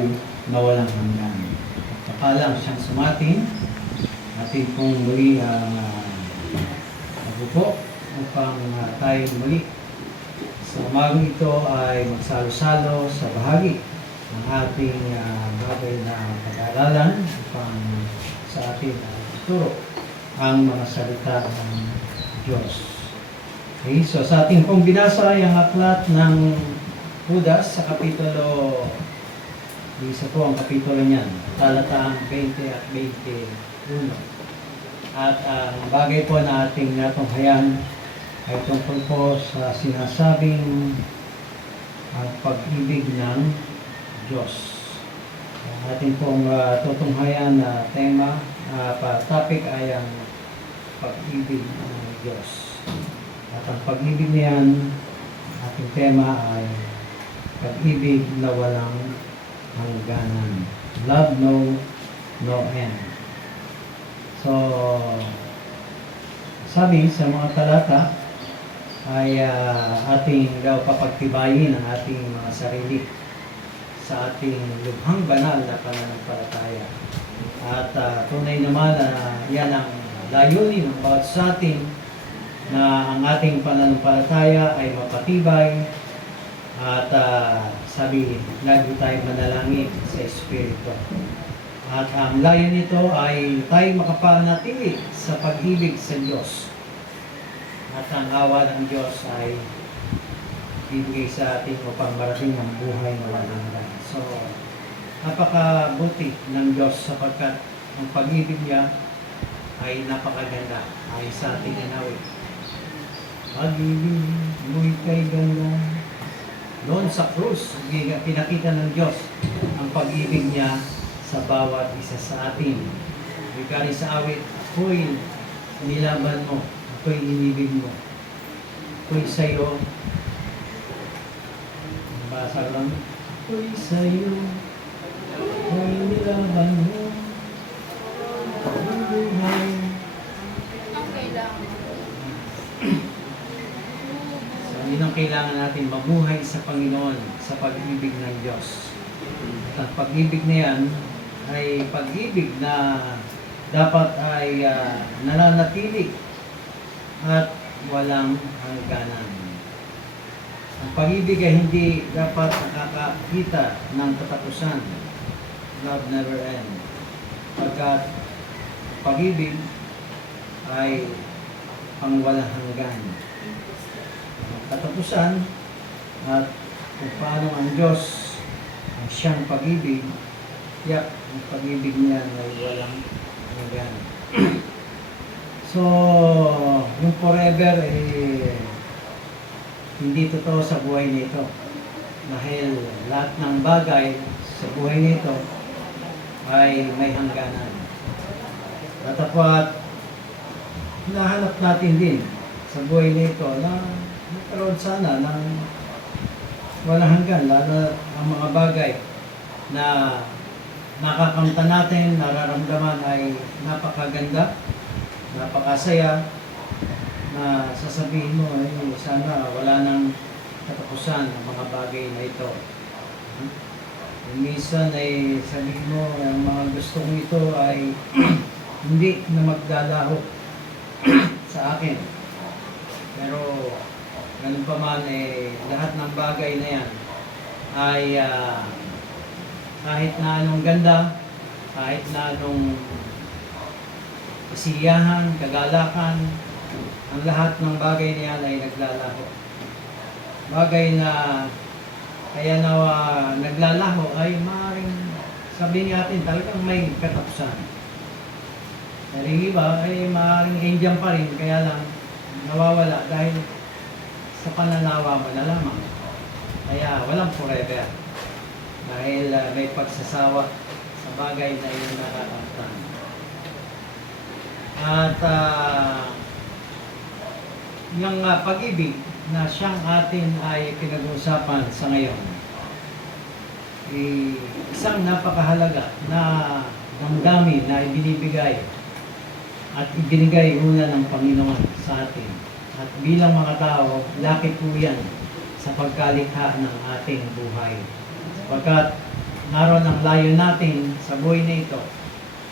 buhay na walang hanggan. Kapalang siyang sumating, atin pong muli nabupo upang tayo muli sa umagang ito ay magsalo-salo sa bahagi ng ating bagay na pag-aaralan upang sa atin ituro ang mga salita ng Diyos. Okay, so sa ating pong binasa ay ang aklat ng Judas sa kapitulo, isa po ang kapitulo niyan, talataang 20 at 21. At ang bagay po na ating natunghayan ay tungkol po sa sinasabing pag-ibig ng Diyos. Ang ating pong tutunghayan na tema, topic ay ang pag-ibig ng Diyos. At ang pag-ibig niyan, ating tema ay pag-ibig na walang hangganan. Love no end. So, sabi sa mga talata ay ating daw papagtibayin ang ating mga sarili sa ating lubhang banal na pananampalataya. At tunay naman na yan ang layunin ng bawat sa atin na ang ating pananampalataya ay mapatibay at sabi, lagi tayo manalangin sa Espiritu. At ang layon nito ay tayo makapanatili sa pag-ibig sa Diyos. At ang awa ng Diyos ay ibigay sa atin upang marating ang buhay na walang hanggan. So, napakabuti ng Diyos sapagkat ang pag-ibig niya ay napakaganda ay sa ating inawit. Pag-ibig mo'y kay ganda. Noon sa krus, pinakita ng Diyos ang pag-ibig niya sa bawat isa sa atin. Bigari sa awit, ako'y nilaban mo, ako'y inibig mo, ako'y sa'yo. Basa lang, ako'y sa'yo, ako'y nilaban mo, ang buhay. Yun ang kailangan natin, mabuhay sa Panginoon, sa pag-ibig ng Diyos. At ang pag-ibig na yan ay pag-ibig na dapat ay nananatili at walang hangganan. Ang pag-ibig ay hindi dapat nakakakita ng katapusan. Love never ends. Pagkat pag-ibig ay pang walang hanggan. Katapusan at kung paano ang Diyos ang siyang pag-ibig, ang pag-ibig niya ay walang hanggan. So, yung forever hindi totoo sa buhay nito. Dahil lahat ng bagay sa buhay nito ay may hangganan. Katapat, hinahanap natin din sa buhay nito na nagkaroon sana ng walang hanggan, lalo ang mga bagay na nakakamta natin, nararamdaman ay napakaganda, napakasaya, na sasabihin mo ay sana wala nang katapusan ang mga bagay na ito. Minsan ay sabihin mo, ang mga gusto kong ito ay hindi na magdalaho sa akin. Pero ganun pa man, lahat ng bagay na yan ay kahit na anong ganda, kahit na anong kasiyahan, kagalakan, ang lahat ng bagay na yan ay naglalaho. Bagay na kaya na naglalaho ay maaaring sabihin natin talagang may katapusan. Pero yung iba ay maaaring Indian pa rin, kaya lang nawawala dahil sa pananawa mo na lamang. Kaya walang forever. Dahil may pagsasawa sa bagay na iyong nakakamtan. At yung pag-ibig na siyang atin ay pinag-uusapan sa ngayon, isang napakahalaga na damdamin na ibinibigay at ibinigay una ng Panginoon sa atin. At bilang mga tao, laki po yan sa pagkalikha ng ating buhay. Sapagkat naroon ang layo natin sa buhay na ito,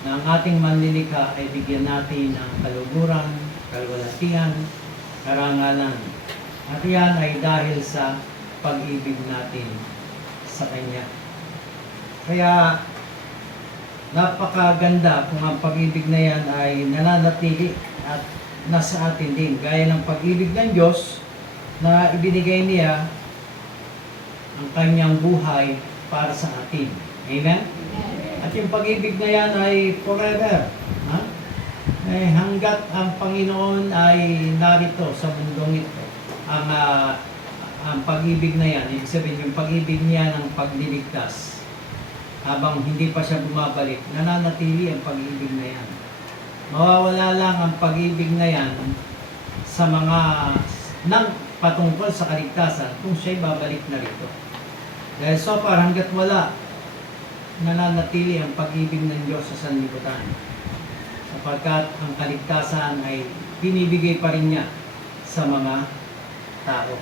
na ang ating manlilikha ay bigyan natin ng kaluguran, kalwalatian, karangalan. At yan ay dahil sa pag-ibig natin sa Kanya. Kaya napakaganda kung ang pag-ibig na yan ay nananatili at nasa atin din. Gaya ng pag-ibig ng Diyos na ibinigay niya ang Kanyang buhay para sa atin. Amen? At yung pag-ibig na yan ay forever. Ha? Eh, hanggat ang Panginoon ay narito sa mundong ito, ang pag-ibig na yan, ibig sabihin yung pag-ibig niya ng pagliligtas, habang hindi pa siya bumabalik, nananatili ang pag-ibig na yan. Mawawala lang ang pag-ibig na yan sa mga patungkol sa kaligtasan kung siya'y babalik na rito. Dahil so far, hanggat wala, nananatili ang pag-ibig ng Diyos sa sanlibutan. Sapagkat ang kaligtasan ay binibigay pa rin niya sa mga tao.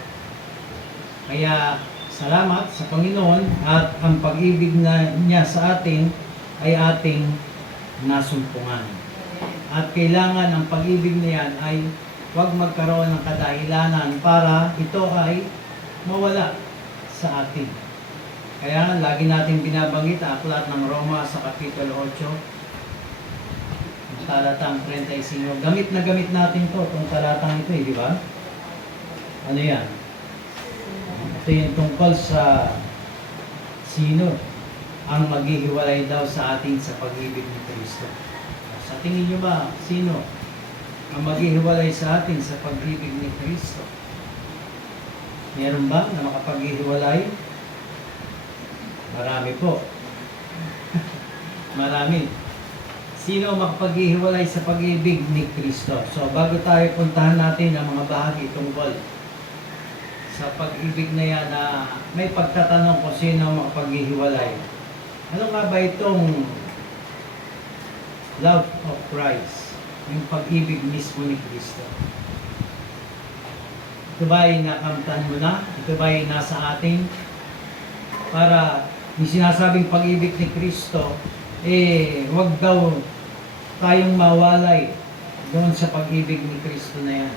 Kaya salamat sa Panginoon at ang pag-ibig niya sa atin ay ating nasumpungan. At kailangan ang pag-ibig na yan ay huwag magkaroon ng kadahilanan para ito ay mawala sa atin. Kaya lagi natin binabanggit ang aklat ng Roma sa Kapitulo 8, talatang 35. Gamit na gamit natin to, itong talatang ito, di ba? Ano yan? Ito yung tungkol sa sino ang maghihiwalay daw sa atin sa pag-ibig ni Kristo. Sa tingin nyo ba, sino ang maghihiwalay sa atin sa pag-ibig ni Kristo? Meron ba na makapaghihiwalay? Marami po. Marami. Sino makapaghihiwalay sa pag-ibig ni Kristo? So, bago tayo puntahan natin ang mga bahagi tungkol sa pag-ibig na yan, na may pagtatanong kung sino makapaghihiwalay. Ano nga ba itong love of Christ? Yung pag-ibig mismo ni Kristo. Ito ba ay nakamtan mo na? Ito ba ay nasa atin? Para yung sinasabing pag-ibig ni Kristo, wag daw tayong mawalay doon sa pag-ibig ni Kristo na yan.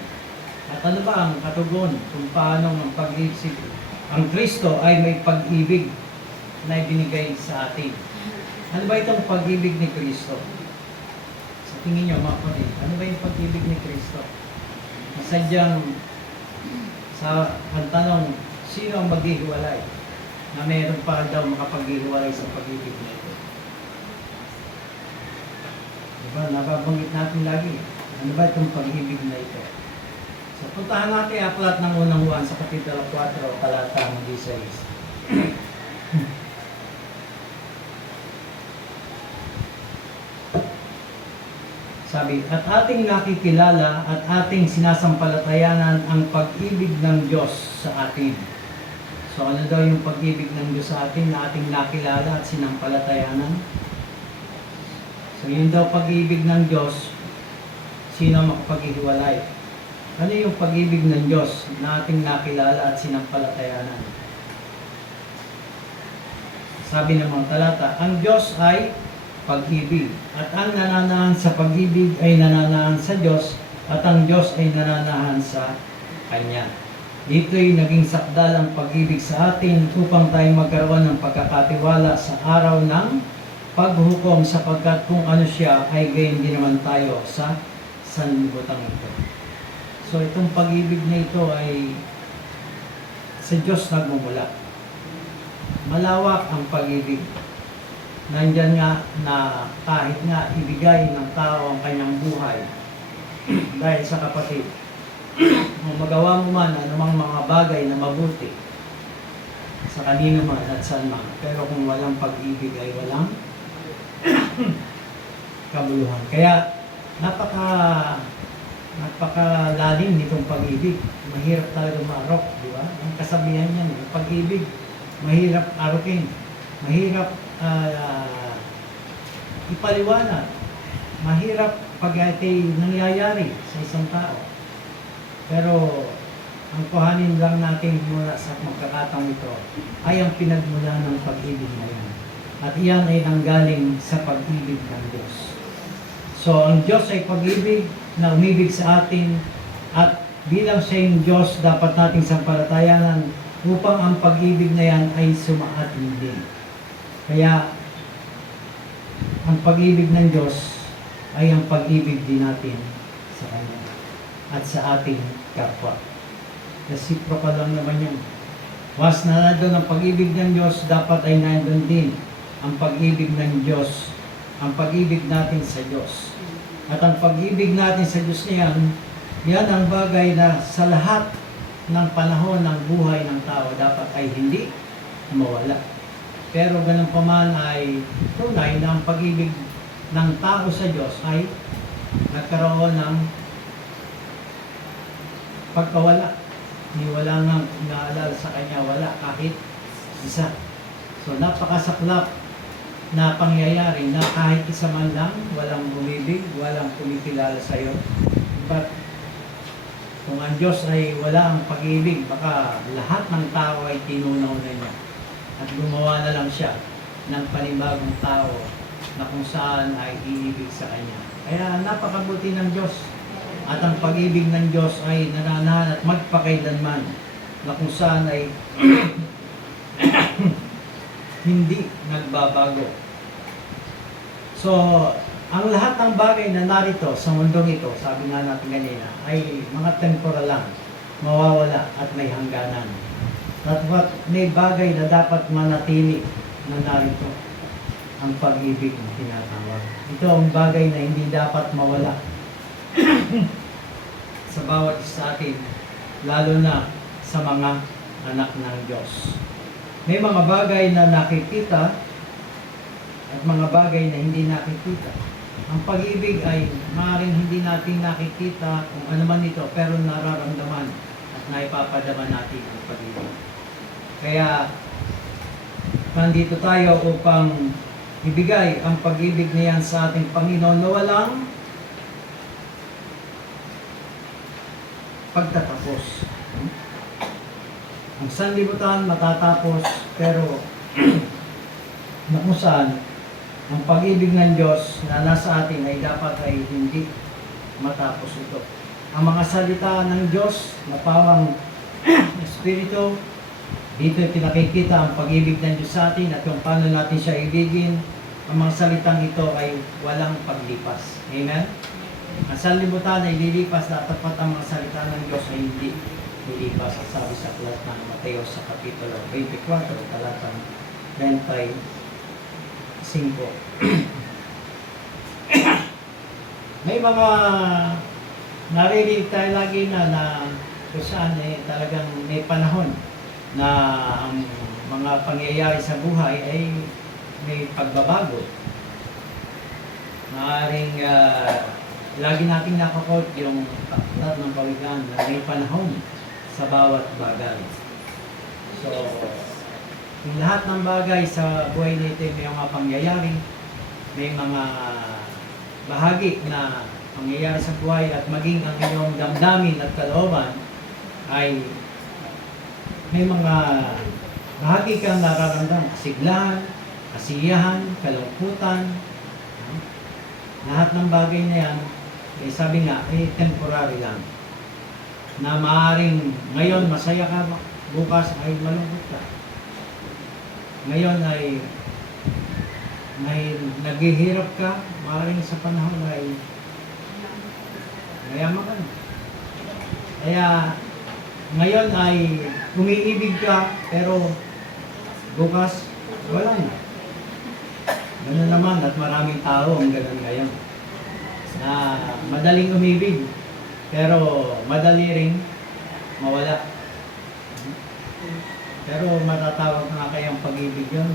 At ano ba ang katugon kung paano ang pag-ibig? Ang Kristo ay may pag-ibig na ibinigay sa atin. Ano ba itong pag-ibig ni Kristo? Sa tingin niyo mga kapatid, ano ba yung pag-ibig ni Kristo? Sadyang sa ang tanong, sino ang maghihiwalay? Na meron pa daw makapaghihiwalay sa pag-ibig na ito. Diba? Nababanggit natin lagi. Ano ba itong pag-ibig na ito? So, puntahan natin ang aklat ng unang Juan sa Kapitulo 4, talatang 16. Sabi, at ating nakikilala at ating sinasampalatayanan ang pag-ibig ng Diyos sa atin. So, ano daw yung pag-ibig ng Diyos sa atin na ating nakilala at sinampalatayanan? So, yun daw pag-ibig ng Diyos, sino makapaghihiwalay? Ano yung pag-ibig ng Diyos na ating nakilala at sinampalatayanan? Sabi ng mga talata, ang Diyos ay pag-ibig. At ang nananahan sa pag-ibig ay nananahan sa Diyos at ang Diyos ay nananahan sa Kanya. Dito'y naging sakdal ang pag-ibig sa atin upang tayo magkaroon ng pagkakatiwala sa araw ng paghukom sapagkat kung ano siya ay gayon din naman tayo sa sanlibutan ito. So itong pag-ibig na ito ay sa Diyos nagmumula. Malawak ang pag-ibig. Nandyan nga na kahit nga ibigay ng tao ang kanyang buhay dahil sa kapatid. Kung magawa mo man anumang mga bagay na mabuti sa kanino man at saan man. Pero kung walang pag-ibig ay walang kabuluhan. Kaya napakalalim nitong pag-ibig. Mahirap talaga maarok, di ba? Ang kasabihan niyan, pag-ibig, mahirap arokin. Mahirap ipaliwanag. Mahirap pag ito'y nangyayari sa isang tao. Pero ang kuhanin lang natin mula sa magkakataong ito ay ang pinagmula ng pag-ibig na yan. At iyan ay nanggaling sa pag-ibig ng Diyos. So, ang Diyos ay pag-ibig na umibig sa atin at bilang siya yung Diyos, dapat nating sampalatayanan upang ang pag-ibig na yan ay sumaatin din. Kaya, ang pag-ibig ng Diyos ay ang pag-ibig din natin sa Kanya at sa ating kapwa. Reciprocal lang naman yan. Was na nandun ang pag-ibig ng Diyos, dapat ay nandun din ang pag-ibig ng Diyos, ang pag-ibig natin sa Diyos. At ang pag-ibig natin sa Diyos niyan, yan ang bagay na sa lahat ng panahon ng buhay ng tao dapat ay hindi mawala. Pero ganun pa man ay tunay na ang pag-ibig ng tao sa Diyos ay nagkaroon ng pagkawala. Wala nang inaalala sa Kanya, wala kahit isa. So napakasaklap na pangyayari na kahit isa man lang, walang bumibig, walang kumikilala sa iyo. But kung ang Diyos ay wala ang pag-ibig, baka lahat ng tao ay tinunaw na niya. At gumawa na lang siya ng panibagong tao na kung saan ay iibig sa Kanya. Kaya napakabuti ng Diyos. At ang pag-ibig ng Diyos ay nananahan at magpakailanman na kung saan ay hindi nagbabago. So, ang lahat ng bagay na narito sa mundong ito, sabi nga natin kanina, ay mga temporal lang, mawawala at may hangganan. At may bagay na dapat manatili na narito, ang pag-ibig na tinatawag. Ito ang bagay na hindi dapat mawala sa bawat isa sa atin, lalo na sa mga anak ng Diyos. May mga bagay na nakikita at mga bagay na hindi nakikita. Ang pag-ibig ay maaaring hindi natin nakikita kung ano man ito, pero nararamdaman at naipapadama natin ang pag-ibig. Kaya, nandito tayo upang ibigay ang pag-ibig na yan sa ating Panginoon na walang pagtatapos. Ang sanlibutan matatapos, pero na kung saan ang pag-ibig ng Diyos na nasa atin ay dapat ay hindi matapos ito. Ang mga salita ng Diyos na pawang Espiritu, dito pinakikita ang pag-ibig ng Diyos sa atin at kung paano natin siya ibigin. Ang mga salitang ito ay walang paglipas. Amen? Ang sanlibutan ay lilipas na tapat ang mga salita ng Diyos ay hindi lilipas. At sabi sa aklat ng Mateo sa Kapitulo 24, talatang 35. May mga naririnig tayo lagi na kung saan talagang may panahon na ang mga pangyayari sa buhay ay may pagbabago. Maaaring lagi nating nakakot yung aklat ng Kawikaan na may panahon sa bawat bagay. So, yung lahat ng bagay sa buhay natin may mga pangyayari, may mga bahagi na pangyayari sa buhay at maging ang inyong damdamin at kalooban ay may mga bahagi kang nararamdaman, kasiglahan, kasiyahan, kalungkutan. Lahat ng bagay na yan, sabi nga, temporary lang. Na maaaring ngayon masaya ka, bukas ay malungkot ka. Ngayon ay may naghihirap ka, maaaring sa panahon ay mayaman ka na. Kaya ngayon ay umiibig ka, pero bukas wala na. Ganun naman at maraming tao ang ganun ngayon. Na madaling umibig, pero madali ring mawala. Pero matatawag nga kayang pag-ibig yun.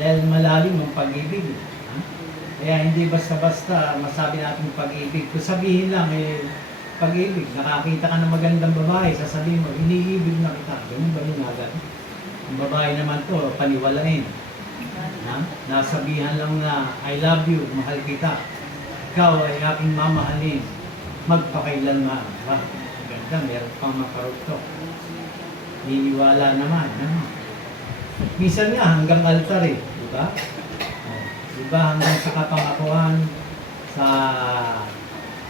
Dahil malalim ang pag-ibig. Kaya hindi basta-basta masabi natin pag-ibig. Kung sabihin lang, pag-ibig, nakakita ka ng magandang babae, sasabihin mo, iniibig na kita. Ganun ba yun agad? Ang babae naman to, paniwalain. Nasabihan lang na, I love you, mahal kita. Ikaw ay aking mamahalin. Magpakailanman. Ganda, meron pang makarugto. Niniwala naman. Minsan nga hanggang altar eh, di ba? Oh, di ba hanggang sa kapangakuan, sa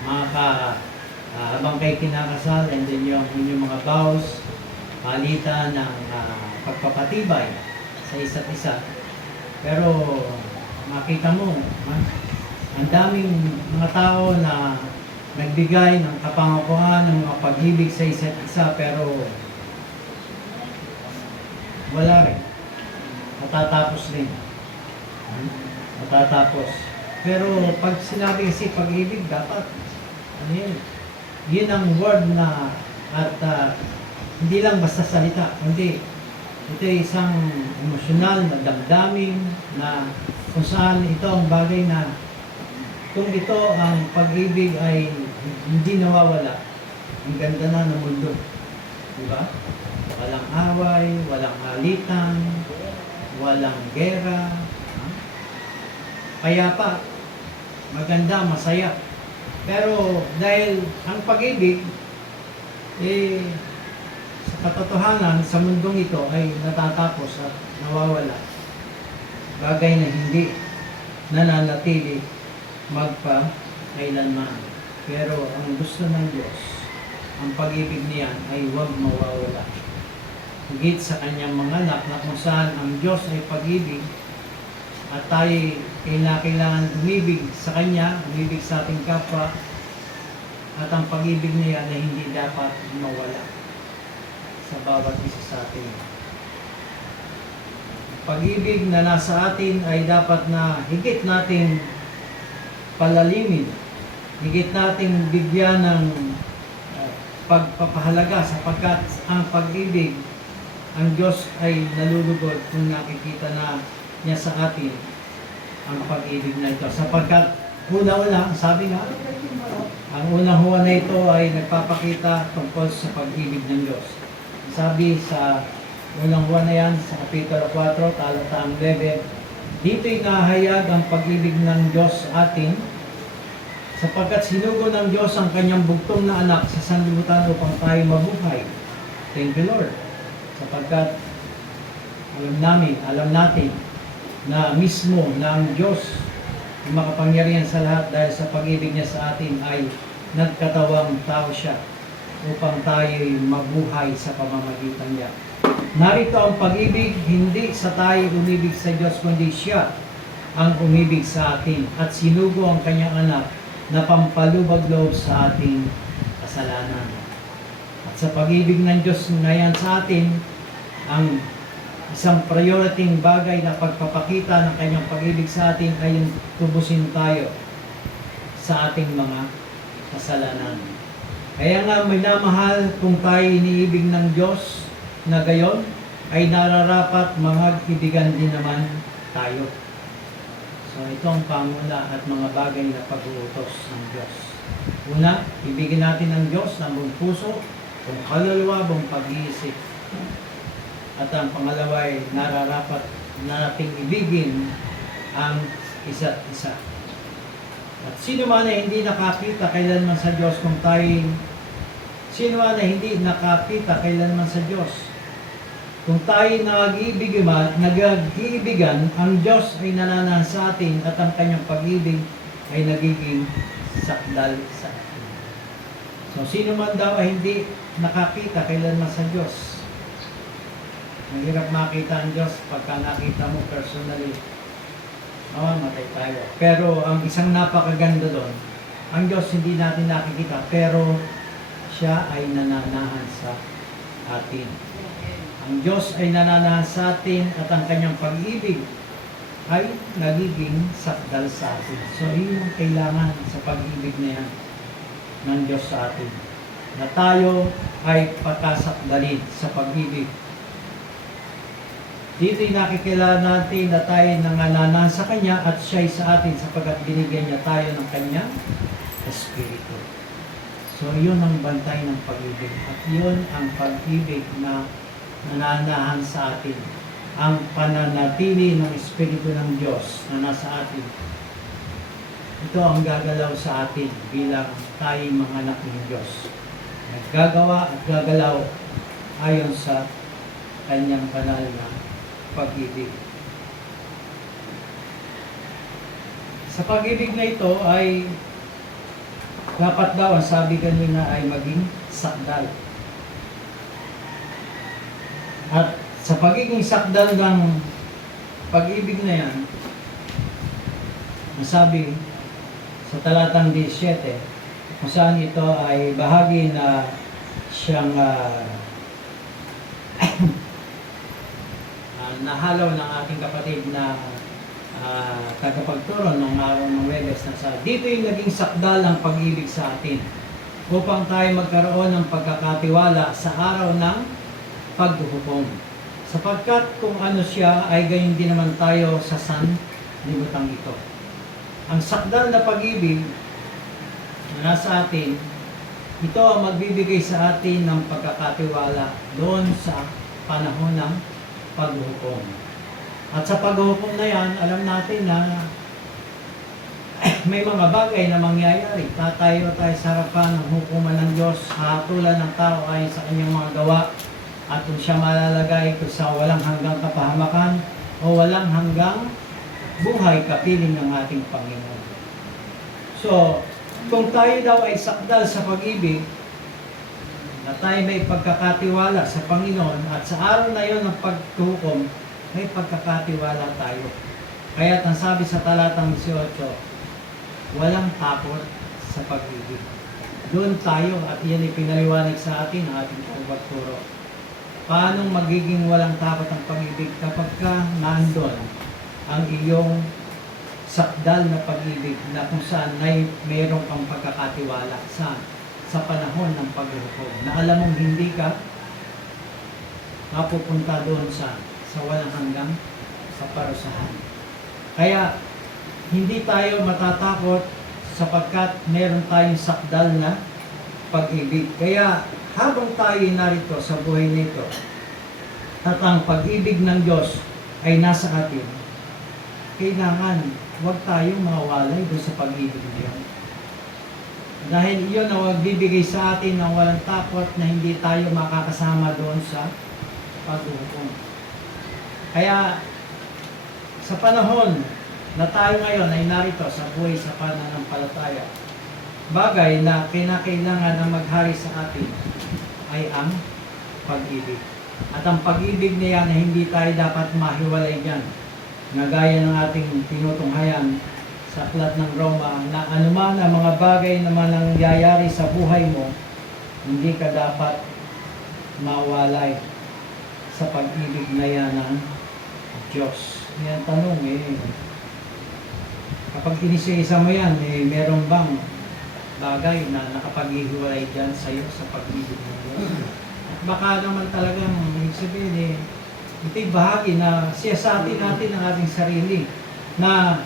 mga habang kayo kinakasal, and then yung inyong mga vows, palitan ng pagpapatibay sa isa't isa. Pero makita mo, ang daming mga tao na nagbigay ng kapangakuan, ng mga pag-ibig sa isa't isa, pero wala rin. Matatapos din. Matatapos. Pero pag sinabi kasi pag-ibig, dapat, ano yun? Yun ang word na, at hindi lang basta salita, kundi ito ay isang emosyonal na damdamin na kung saan ito ang bagay na kung ito ang pag-ibig ay hindi nawawala, ang ganda na ng mundo. Diba? Walang away, walang halitan, walang gera. Kaya pa, maganda, masaya. Pero dahil ang pag-ibig, sa katotohanan, sa mundong ito ay natatapos at nawawala. Bagay na hindi nananatili magpa-kailanman. Pero ang gusto ng Diyos, ang pag-ibig niyan ay huwag mawawala. Higit sa kanyang mga anak na kung saan ang Diyos ay pag-ibig at tayo kailangan umibig sa Kanya, umibig sa ating kapwa, at ang pag-ibig niya na hindi dapat mawala sa bawat isa sa atin. Pag-ibig na nasa atin ay dapat na higit nating palalimin, higit nating bigyan ng pagpapahalaga sapagkat ang pag-ibig, ang Diyos ay nalulugod kung nakikita na niya sa atin ang pag-ibig na ito. Sapagkat una-una, sabi nga, ang unang huwa na ito ay nagpapakita tungkol sa pag-ibig ng Diyos. Sabi sa unang huwa na yan, sa Kapitulo 4, talataang 11, dito'y nahayag ang pag-ibig ng Diyos sa atin, sapagkat sinugo ng Diyos ang kanyang bugtong na anak sa sanlibutan upang tayo mabuhay. Thank you, Lord. Sapagkat alam natin na mismo na ang Diyos yung makapangyarihan sa lahat dahil sa pag-ibig niya sa atin ay nagkatawang tao siya upang tayo'y mabuhay sa pamamagitan niya. Narito ang pag-ibig, hindi sa tayo umibig sa Diyos, kundi siya ang umibig sa atin at sinugo ang kanyang anak na pampalubag-loob sa ating kasalanan. At sa pag-ibig ng Diyos ngayon sa atin, ang isang prioriting bagay na pagpapakita ng kanyang pag-ibig sa atin ay yung tubusin tayo sa ating mga kasalanan. Kaya nga minamahal kung tayo iniibig ng Diyos na gayon, ay nararapat mag-ibigan din naman tayo. So ito ang panguna at mga bagay na pag-uutos ng Diyos. Una, ibigin natin ng Diyos ng buong puso, buong kaluluwa, buong pag-iisip. At ang pangalawa ay nararapat nating ibigin ang isa't isa. At sino man na hindi nakakita kailanman sa Diyos kung tayo, sino man na hindi nakakita kailanman sa Diyos, kung tayo nag-iibigan, ang Diyos ay nananahan sa atin at ang kanyang pag-ibig ay nagiging sakdal sa atin. So sino man daw ay hindi nakakita kailanman sa Diyos, mahirap makita ang Diyos pagka nakita mo personally. Matay tayo. Pero ang isang napakaganda doon, ang Diyos hindi natin nakikita, pero siya ay nananahan sa atin. Ang Diyos ay nananahan sa atin at ang kanyang pag-ibig ay nagiging sakdal sa atin. So, yun ang kailangan sa pag-ibig na yan ng Diyos sa atin. Na tayo ay pagkasakdalin sa pag-ibig. Dito'y nakikilala natin na tayo nangananahan sa Kanya at siya'y sa atin sapagkat binigyan niya tayo ng Kanyang Espiritu. So, yun ang bantay ng pag-ibig. At yun ang pag-ibig na nananahan sa atin. Ang pananatili ng Espiritu ng Diyos na nasa atin. Ito ang gagalaw sa atin bilang tayong mga anak ng Diyos. Naggagawa at gagalaw ayon sa Kanyang banal na pag-ibig. Sa pag-ibig na ito ay dapat daw, ang sabi kanina, ay maging sakdal. At sa pagiging sakdal ng pag-ibig na yan, ang sabi sa talatang 17, kung saan ito ay bahagi na siyang nahalaw ng ating kapatid na tagapagturo ng araw ng Webes na sa dito yung naging sakdal ng pag-ibig sa atin upang tayo magkaroon ng pagkakatiwala sa araw ng paghuhukom. Sapagkat kung ano siya ay gayon din naman tayo sa sanlibutan ito. Ang sakdal na pag-ibig na nasa atin, ito ang magbibigay sa atin ng pagkakatiwala doon sa panahon ng paghuhukom. At sa paghuhukom na yan, alam natin na may mga bagay na mangyayari. Tatayo tayo sa harapan ng hukuman ng Diyos, hahatulan ng tao ayon sa kanyang mga gawa, at kung siya malalagay kung sa walang hanggang kapahamakan o walang hanggang buhay kapiling ng ating Panginoon. So, kung tayo daw ay sakdal sa pag-ibig, na tayo may pagkakatiwala sa Panginoon, at sa araw na yon ng paghukom, may pagkakatiwala tayo. Kaya ang sabi sa talatang 18, walang takot sa pag-ibig. Doon tayo, at iyan ay pinaliwanag sa atin ng ating pagturo. Paano magiging walang takot ang pag-ibig kapag ka nandun ang iyong sakdal na pag-ibig na kung saan ay mayroong kang pagkakatiwala sa panahon ng paghuhukom, na alam mong hindi ka mapupunta doon sa walang hanggang sa parusahan. Kaya hindi tayo matatakot sapagkat meron tayong sakdal na pag-ibig. Kaya habang tayo narito sa buhay nito at ang pag-ibig ng Diyos ay nasa atin, kailangan huwag tayong mawalay doon sa pag-ibig niya. Dahil iyon ang magbibigay sa atin ng walang takot na hindi tayo makakasama doon sa paghuhukom. Kaya sa panahon na tayo ngayon ay narito sa buhay sa pananampalataya, bagay na kinakailangan na maghari sa atin ay ang pag-ibig. At ang pag-ibig na yan ay hindi tayo dapat mahiwalay dyan. Nagaya ng ating tinutunghayan sa aklat ng Roma, na anuman ang mga bagay naman ang nangyayari sa buhay mo, hindi ka dapat mawalay sa pag-ibig na yan ng Diyos. Yan tanong kapag inisa-isa mo yan, meron bang bagay na nakapaghihiwalay dyan sa iyo sa pag-ibig ng Diyos? At baka naman talagang ibig sabihin ito'y bahagi na siyasatin natin ang ating sarili na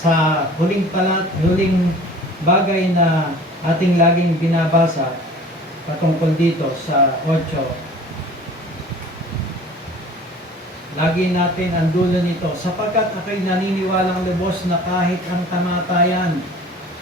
sa huling bagay na ating laging binabasa patungkol dito sa 8, lagi natin ang dulo nito, sapagkat ako'y naniniwalang lubos na kahit ang kamatayan,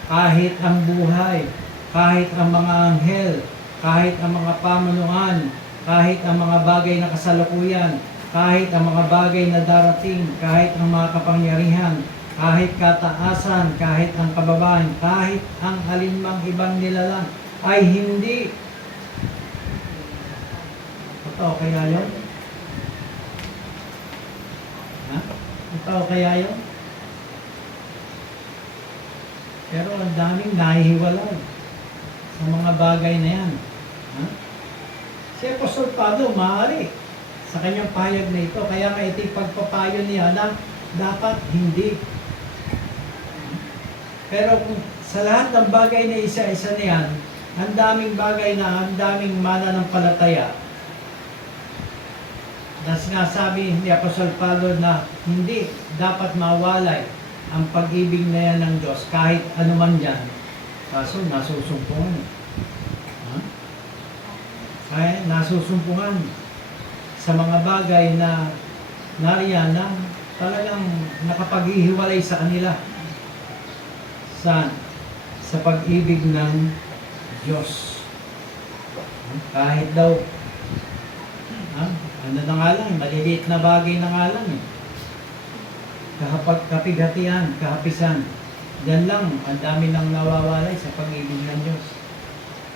kahit ang buhay, kahit ang mga anghel, kahit ang mga pamunuan, kahit ang mga bagay na kasalukuyan, kahit ang mga bagay na darating, kahit ang mga kapangyarihan, kahit kataasan, kahit ang kababaan, kahit ang alinmang ibang nilalang, ay hindi. Totoo kaya yun? Totoo kaya yun? Pero ang daming nahihiwalay sa mga bagay na yan. Si Apostol Pablo, maaari sa kanyang pahayag na ito, kaya nga ito'y pagpapayo niya na dapat hindi. Pero kung sa lahat ng bagay na isa-isa niyan, ang daming bagay na, ang daming mananampalataya, na sinasabi ni Apostol Pablo na hindi dapat mawalay ang pag-ibig na yan ng Diyos kahit anuman yan. Kaso nasusumpungan. Kaya nasusumpungan sa mga bagay na nariyan na talagang nakapaghihiwalay sa kanila sa pag-ibig ng Diyos. Kahit daw Ano na nga lang, maliliit na bagay na nga lang eh. Kapighatian, kahapisan. Yan lang, ang dami nang nawawalay sa pag-ibig ng Diyos.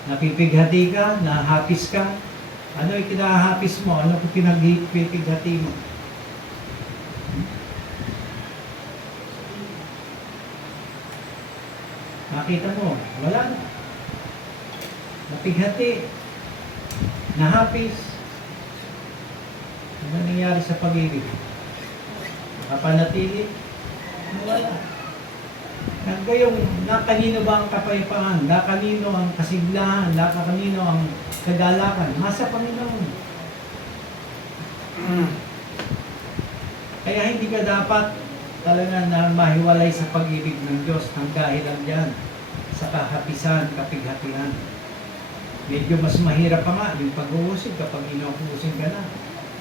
Napipighati ka, nahapis ka. Ano yung kinahapis mo? Ano yung pinagpipighati mo? Nakita mo, wala na. Napighati, nahapis. Ano nangyari sa pag-ibig? Nakapanatili? Wala. Gayong, nakanino ba ang kapayapaan? Nakanino ang kasiglahan? Nakanino ang kagalakan? Nasa Panginoon. Kaya hindi ka dapat talaga na mahiwalay sa pag-ibig ng Diyos ng dahilan dyan sa kahapisan, kapighatian. Medyo mas mahirap pa nga yung pag-uusig kapag inuusin ka na.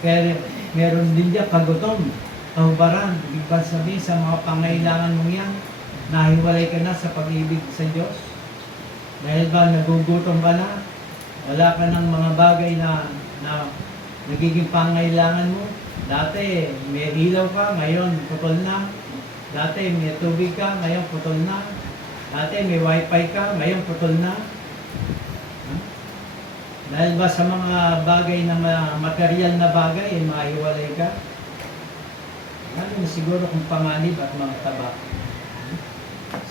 Pero meron din dyan kagutom, kahubaran. Ibig ba sabihin sa mga pangailangan mong yan, nahiwalay ka na sa pag-ibig sa Diyos? Dahil ba nagugutom ka na? Wala ka ng mga bagay na nagiging pangailangan mo? Dati may ilaw ka, ngayon putol na. Dati may tubig ka, ngayon putol na. Dati may wifi ka, ngayon putol na. Dahil ba sa mga bagay na material na bagay, eh, mahiwalay ka? Lalo na siguro kung panganib at mga taba.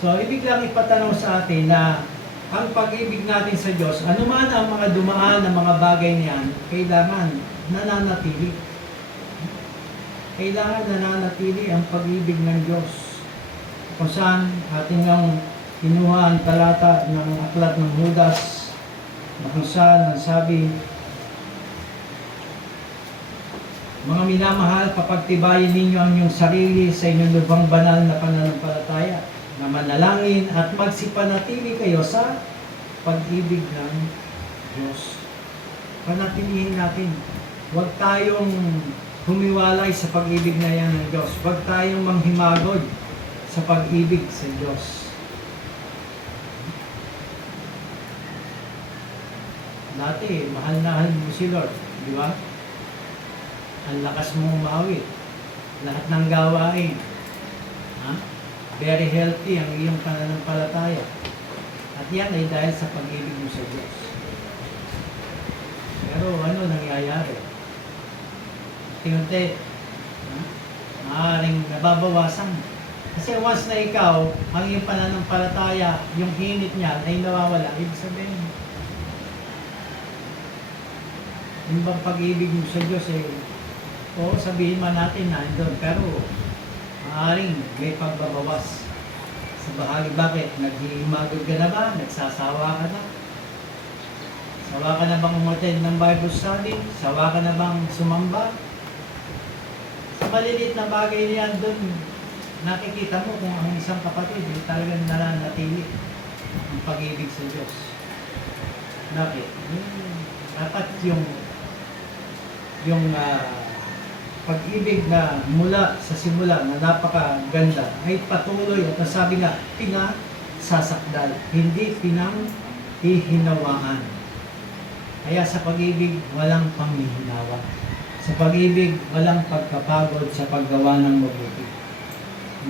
So, ibig lang ipatanaw sa atin na ang pag-ibig natin sa Diyos, anuman ang mga dumaan ng mga bagay niyan, kailangan nananatili. Kailangan nananatili ang pag-ibig ng Diyos. Kung saan ating ang kinuha ang talata ng aklat ng Judas, na kung saan ang sabi, mga minamahal, papagtibayin ninyo ang inyong sarili sa inyong lubhang banal na pananampalataya, na manalangin at magsipanatili kayo sa pag-ibig ng Diyos. Panatilihin natin. Huwag tayong humiwalay sa pag-ibig na yan ng Diyos. Huwag tayong manghimagod sa pag-ibig sa Diyos. Dati, mahal na mahal mo si Lord, di ba? Ang lakas mong umawit. Lahat ng gawain. Ha? Very healthy ang iyong pananampalataya. At yan ay dahil sa pag-ibig mo sa Diyos. Pero ano nangyayari? Unti-unti, maaaring nababawasan. Kasi once na ikaw, ang iyong pananampalataya, yung hinit niya ay nawawala, ibig sabihin, yung bang pag-ibig mo sa Diyos eh, o sabihin man natin na doon, pero maaaring may pagbabawas sa bahagi. Bakit? Naghihimagod ka na ba? Nagsasawa ka na? Sawa ka na bang umattend ng Bible study? Sawa ka na bang sumamba? Sa maliliit na bagay niyan doon, nakikita mo kung ang isang kapatid ay talagang nananatili ang pag-ibig sa Diyos. Bakit? Dapat yung pag-ibig na mula sa simula na napakaganda ay patuloy at nasabi nga, pinasasakdal, hindi pinanghihinawaan. Kaya sa pag-ibig, walang panghihinawa. Sa pag-ibig, walang pagkapagod sa paggawa ng mabuti.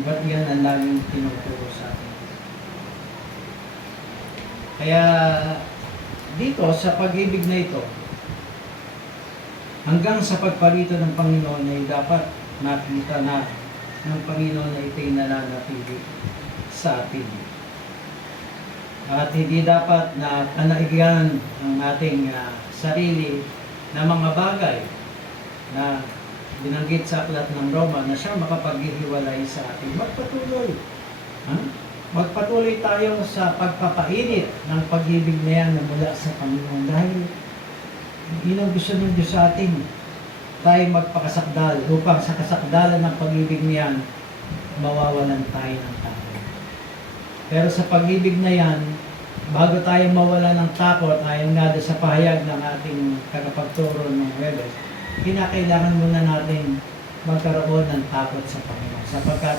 Ba't yan ang laging tinuturo sa atin? Kaya dito, sa pag-ibig na ito, hanggang sa pagparito ng Panginoon ay dapat nakita na ng Panginoon na ito'y nananatili sa atin. At hindi dapat na panaigan ang ating sarili na mga bagay na binanggit sa aklat ng Roma na siya makapaghihiwalay sa atin. Magpatuloy. Magpatuloy tayo sa pagpapainit ng pag-ibig na yan na mula sa Panginoon. Dahil yun ang gusto ng Diyos sa atin. Tayo magpakasakdal upang sa kasakdalan ng pag-ibig niyan, mawawalan tayo ng takot. Pero sa pag-ibig na yan, bago tayo mawala ng takot, ayon nga sa pahayag ng ating tagapagturo ng Webes, kinakailangan muna natin magkaroon ng takot sa Panginoon. Sapagkat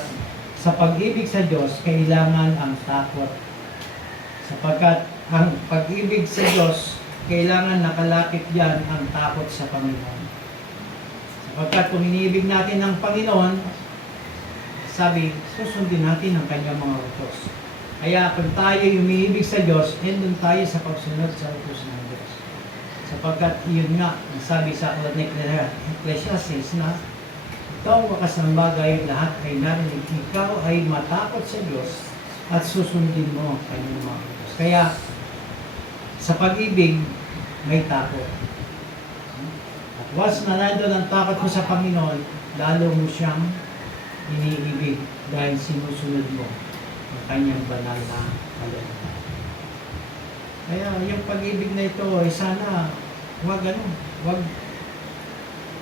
sa pag-ibig sa Diyos, kailangan ang takot. Sapagkat ang pag-ibig sa Diyos, kailangan nakalapit yan ang takot sa Panginoon. Pagkat kung iniibig natin ng Panginoon, sabi, susundin natin ang kanyang mga utos. Kaya kung tayo umiibig sa Diyos, doon tayo sa pagsunod sa utos ng Diyos. Sapagkat yun nga, ang sabi sa aklat ng Ecclesiastes na, ito ang wakas ng bagay, lahat ay narinig. Ikaw ay matakot sa Diyos at susundin mo ang kanyang mga utos. Kaya, sa pag-ibig, may takot. At once na nandun ang takot mo sa Panginoon, lalo mo siyang iniibig dahil sinusunod mo ang kanyang banal na kalooban. Kaya yung pag-ibig na ito ay sana wag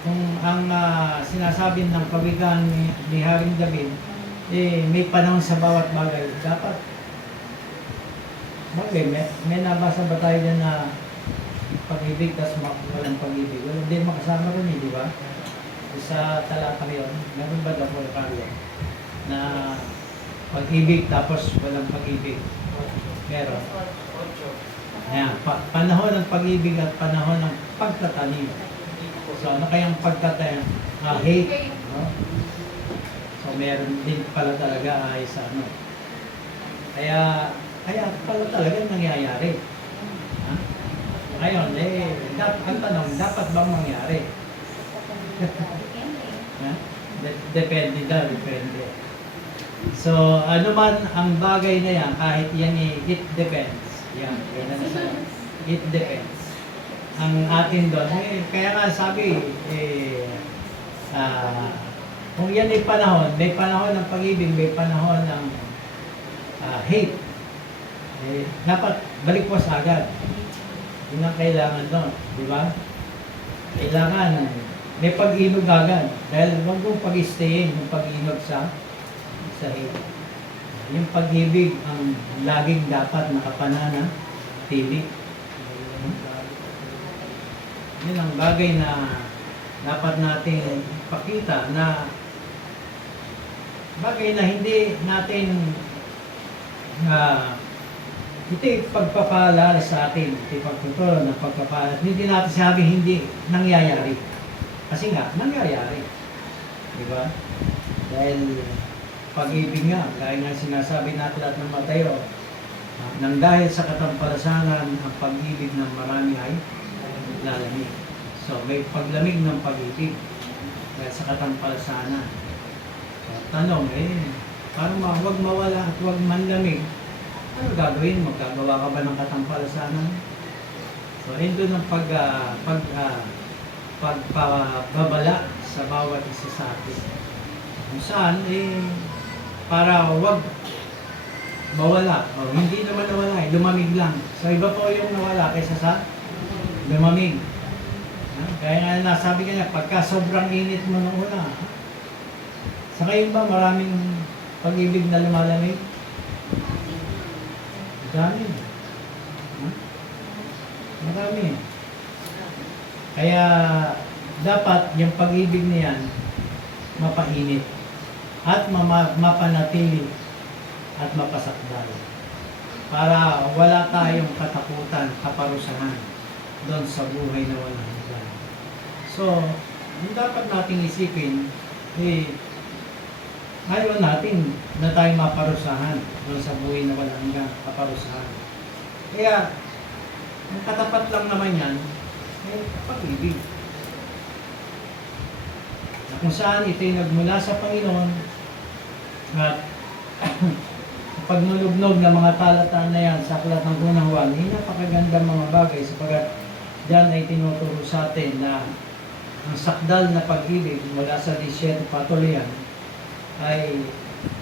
kung ang sinasabi ng kawikaan ni Haring David may panahon sa bawat bagay. Dapat may nabasa ba tayo dyan na pag-ibig tas walang pag-ibig? Walang din makasama rin di ba? Sa talata yun, meron ba daw Carlo na pag-ibig tapos walang pag-ibig? Meron. Ayan, panahon ng pag-ibig at panahon ng pagtatanim. So ano kayang pagtatanim? Hate. No? So meron din pala talaga ay sa ano. Kaya pala talaga nangyayari. Ha? Ngayon, ang tanong, dapat bang mangyari? Depende. So, ano man ang bagay na yan, kahit yan it depends. Yan it depends. Ang atin doon, kaya nga sabi, kung yan ay panahon, may panahon ng pag-ibig, may panahon ng hate. Dapat balikwas agad. Yun ang kailangan doon, di ba? Kailangan may pag-inog agad. Dahil huwag mong pag-stayin yung pag-inog sa hate. Yung pag-ibig ang laging dapat nakapanana, tili. Yun ang bagay na dapat natin ipakita na bagay na hindi natin ito yung pagpapaalala sa atin, ito yung pagtuturo ng pagpapaalala. Hindi natin sabi hindi nangyayari. Kasi nga, nangyayari. Di ba? Dahil pag-ibig nga, gaya nga sinasabi natin at ng Mateo, nang dahil sa katampalasanan, ang pag-ibig ng marami ay lalamig. So, may paglamig ng pag-ibig dahil sa katampalasanan. So, tanong, parang huwag mawala at huwag manlamig. Ano gagawin mo? Gagawa ka ba ng katampalasanan? So, ito ng pagpababala sa bawat isa sa atin. Kung saan, para wag mawala. Hindi naman nawala, lumamig lang. So, iba po yung nawala kaysa sa lumamig. Kaya nga nasabi ka na, pagka sobrang init mo nung una, sa ngayon ba maraming pag-ibig na lumalamig? Marami. Marami. Kaya dapat yung pag-ibig niyan mapainit at mapanatili at mapasakdal para wala tayong katakutan, kaparusahan doon sa buhay na walang hanggan. So, yung dapat nating isipin, ayaw natin na tayo maparusahan doon sa buhay na walang hanggan, kaparusahan. Kaya, ang katapat lang naman yan, pag-ibig. Na kung saan ito'y nagmula sa Panginoon at pagnulugnog ng mga talataan na yan sa aklat ng unang Juan, napakagandang mga bagay sapagat diyan ay tinuturo sa atin na ang sakdal na pag-ibig mula sa 17 patuloy yan ay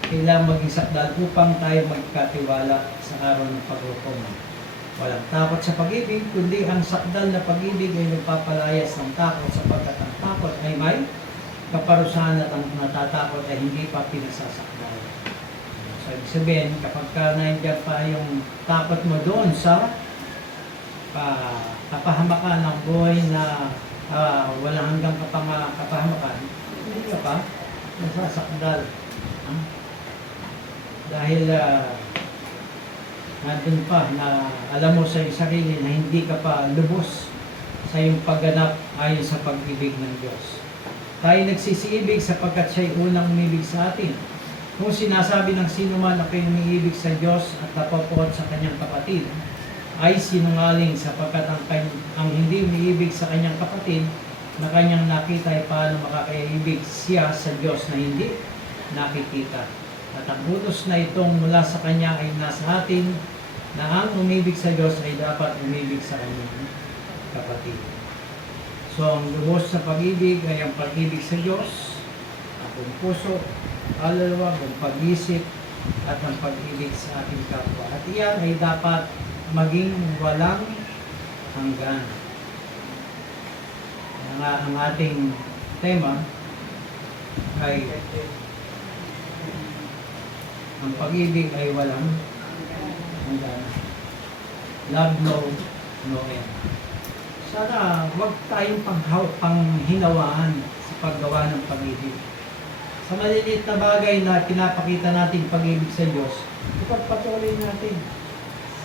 kailangang maging sakdal upang tayo magkatiwala sa araw ng paghukom. Walang takot sa pag-ibig, kundi ang sakdal na pag-ibig ay nagpapalayas ng takot sapagkat ang takot ay may kaparusahan at ang natatakot ay hindi pa pinasasakdal. So, ibig sabihin, kapag nandiyan pa yung takot mo doon sa kapahamakan ng buhay na walang hanggang kapahamakan, hindi ka pa nasasakdal. Dahil nandun pa na alam mo sa iyong sarili na hindi ka pa lubos sa iyong pagganap ayon sa pag-ibig ng Diyos. Tayo nagsisiibig sapagkat siya'y unang umibig sa atin. Kung sinasabi ng sino man na kayo umiibig sa Diyos at napapuot sa kanyang kapatid, ay sinungaling sapagkat ang hindi umiibig sa kanyang kapatid na kanyang nakita ay paano makakaibig siya sa Diyos na hindi nakikita. At ang utos na itong mula sa kanya ay nasa atin na ang umibig sa Diyos ay dapat umibig sa kanyang kapatid. So, ang lubos sa pag-ibig ay ang pag-ibig sa Diyos, ang buong puso, kaluluwa, buong pag-isip, at ang pag-ibig sa ating kapwa. At iyan ay dapat maging walang hanggan. Ang ating tema ay ang pag-ibig ay walang hanggan. Love no end. Sana huwag tayong panghinawaan sa paggawa ng pag-ibig. Sa maliliit na bagay na pinapakita natin pag-ibig sa Diyos, ipagpatuloy natin.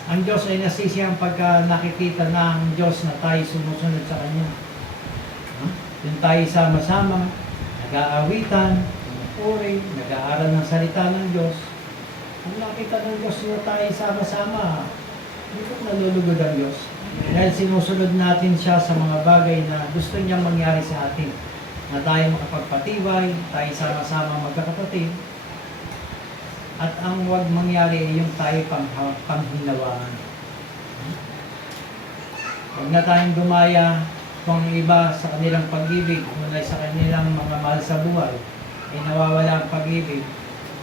Ang Diyos ay nasisiyang pagka nakikita na ang Diyos na tayo sumusunod sa Kanya. Yung tayo sama-sama, nag-aawitan, pumupuri, nag-aaral ng salita ng Diyos. Kung nakita ng Diyos na tayo sama-sama, hindi ko nalulugod ang Diyos. Dahil sinusunod natin siya sa mga bagay na gusto niyang mangyari sa atin. Na tayo makapagpatibay, tayo sama-sama magkakapatid. At ang huwag mangyari ay yung tayo panghinawaan. Huwag na tayong dumaya kung iba sa kanilang pag-ibig, mula sa kanilang mga mahal sa buhay, ay nawawala ang pag-ibig.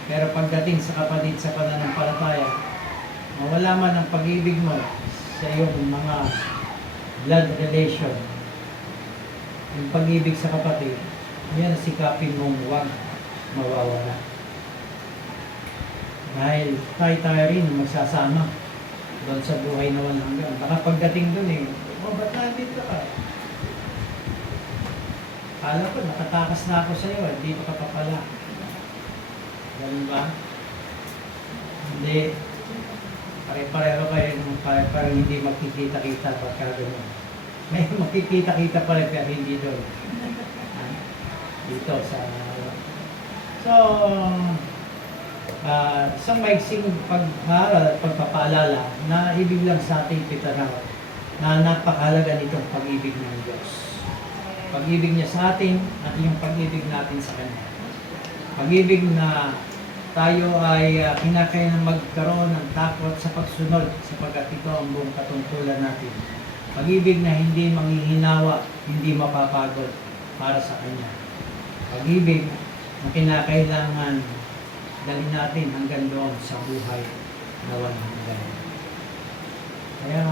Pero pagdating sa kapatid sa pananampalataya, mawala man ang pag-ibig mo sa iyong mga blood relation, yung pag-ibig sa kapatid, yan sikapin mong huwag mawawala. Dahil tayo rin magsasama doon sa buhay na walang hanggan. Baka pagdating doon ba't nandito ka? Kala ko, nakatakas na ako sa iyo, hindi pa ka pala. Ganun ba? Hindi. Pare-pareho kayo, parang hindi magkikita-kita pagka gano'n. May makikita-kita pa rin pero hindi doon. Dito sa... So, isang maiksing pag-aaral at pagpapaalala na ibig lang sa ating pitanaw na napakahalaga nitong pag-ibig ng Diyos. Pag-ibig niya sa atin at yung pag-ibig natin sa Kanya. Pag-ibig na tayo ay kinakailangan magkaroon ng takot sa pagsunod sapagkat ito ang buong katungkulan natin. Pag-ibig na hindi manghihinawa, hindi mapapagod para sa Kanya. Pag-ibig na kinakailangan dalhin natin hanggang doon sa buhay na walang hanggan. Kaya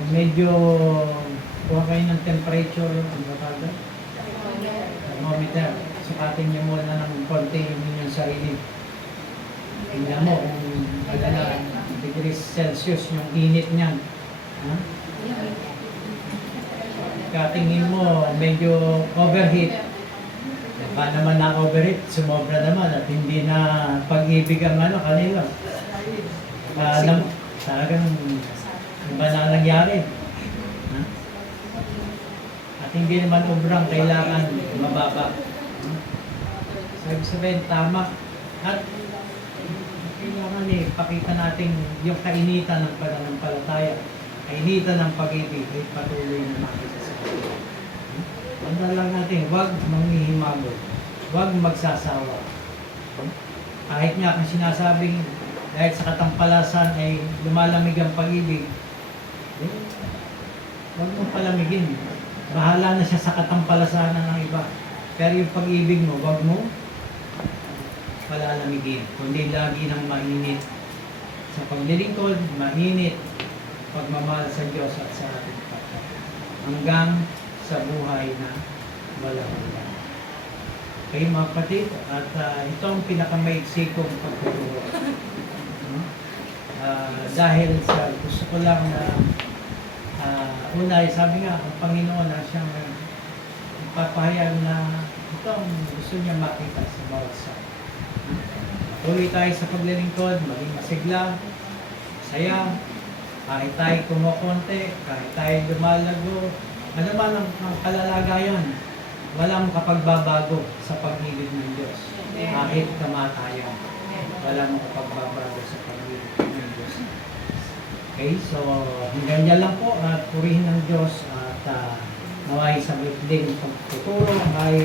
kung medyo kuha kayo ng temperature, ang batagay, thermometer, sukatin niyo muna ng konti yung inyong sarili. Tingnan mo kung magala degrees Celsius yung init niyan. Katingin mo medyo overheat. Baka naman na-overheat, sumobra naman at hindi na pag-ibig ang kanila. Talagang iba na nangyari. At hindi naman obrang kailangan mababa. Sabi sabihin, tama. At kailangan pakita natin yung kainitan ng pananampalataya. Kainitan ng pag-ibig ay patuloy na makita sa atin. Tanda lang natin, huwag manghihimagod. Huwag magsasawa. Kahit nga kung sinasabing dahil sa katampalasan ay lumalamig ang pag-ibig, huwag mong palamigin. Bahala na siya sa katampalasanan ng iba. Pero yung pag-ibig mo, huwag mo palalamigin. Kundi lagi ng mainit. Sa paglilingkod, mainit. Pagmamahal sa Diyos at sa ating kapwa. Hanggang sa buhay na walang hanggan. Kayo mga kapatid, at ito ang pinakamaiksi kong pagtuturo. Dahil sa gusto ko lang na una, sabi nga, ang Panginoon na siyang papahayag na ito ang gusto niya makita sa bawat sa. Tuloy tayo sa paglilingkod, maging masigla, saya, kahit tayo kumukonti, kahit tayo lumalago, ano man ang kalalagayan, walang kapagbabago sa pag-ibig ng Diyos. Kahit kamatayan, walang kapagbabago sa pag-ibig ng Diyos. Okay, so hanggang dyan lang po at purihin ng Diyos at naway sa bigling pagtuturo ay